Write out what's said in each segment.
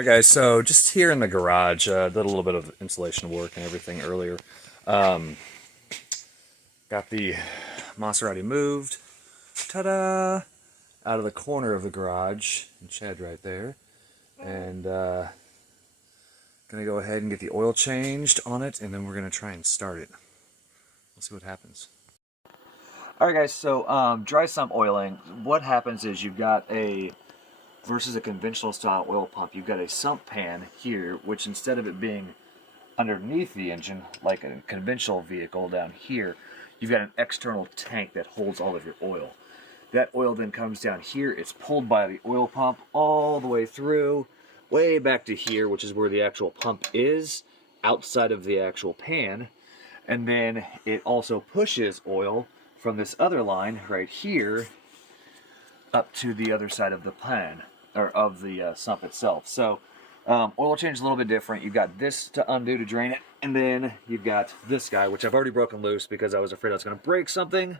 Alright guys, so just here in the garage, did a little bit of insulation work and everything earlier. Um, got the Maserati moved, ta-da, out of the corner of the garage, and shed right there. And gonna go ahead and get the oil changed on it, and then we're gonna try and start it. We'll see what happens. Alright guys, so dry sump oiling, what happens is you've got versus a conventional style oil pump, you've got a sump pan here, which instead of it being underneath the engine, like a conventional vehicle down here, you've got an external tank that holds all of your oil. That oil then comes down here, it's pulled by the oil pump all the way through, way back to here, which is where the actual pump is, outside of the actual pan, and then it also pushes oil from this other line right here up to the other side of the pan, or of the sump itself. So oil change is a little bit different. You've got this to undo to drain it, and then you've got this guy, which I've already broken loose because I was afraid I was going to break something.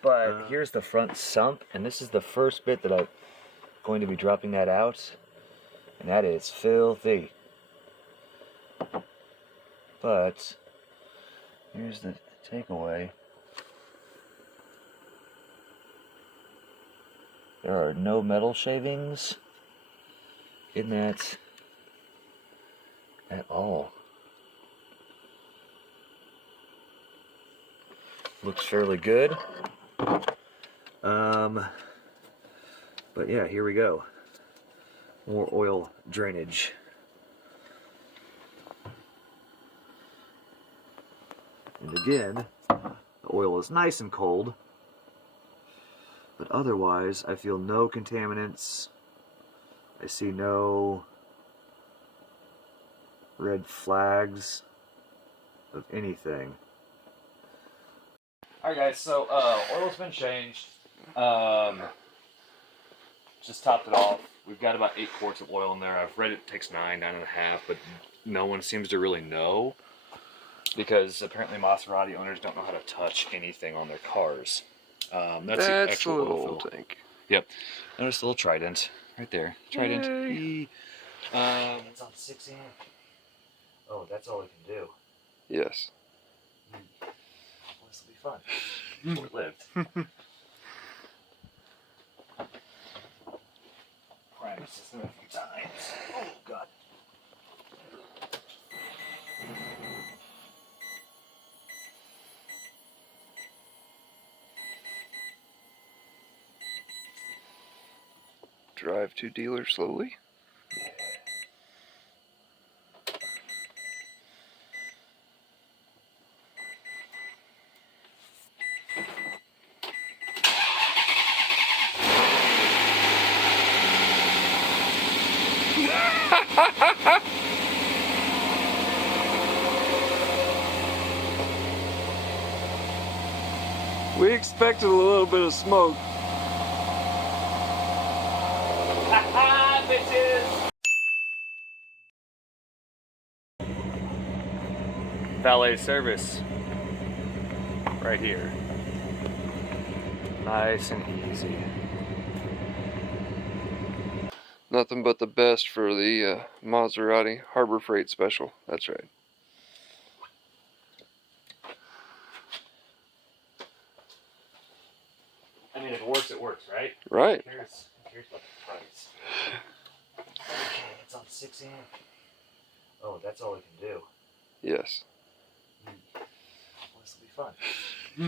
But here's the front sump, and this is the first bit that I'm going to be dropping that out, and that is filthy. But here's the takeaway. There are no metal shavings in that at all. Looks fairly good. But yeah, here we go. More oil drainage. And again, the oil is nice and cold. But otherwise, I feel no contaminants. I see no red flags of anything. Alright guys, so oil's been changed. Just topped it off. We've got about 8 quarts of oil in there. I've read it takes 9.5, but no one seems to really know. Because apparently Maserati owners don't know how to touch anything on their cars. That's the actual little oil oil tank. Yep. Notice a little Trident right there. Trident. It's on 6 amp. Oh, that's all it can do. Yes. Well, this will be fun. Short-lived. Prime the system a few times. Oh God. Drive to dealer slowly. We expected a little bit of smoke. Bitches! Valet service. Right here. Nice and easy. Nothing but the best for the Maserati Harbor Freight Special. That's right. I mean, if it works, right? Right. Who cares about the price? Okay, it's on 6 amp. Oh, that's all it can do. Yes. Well, this will be fun.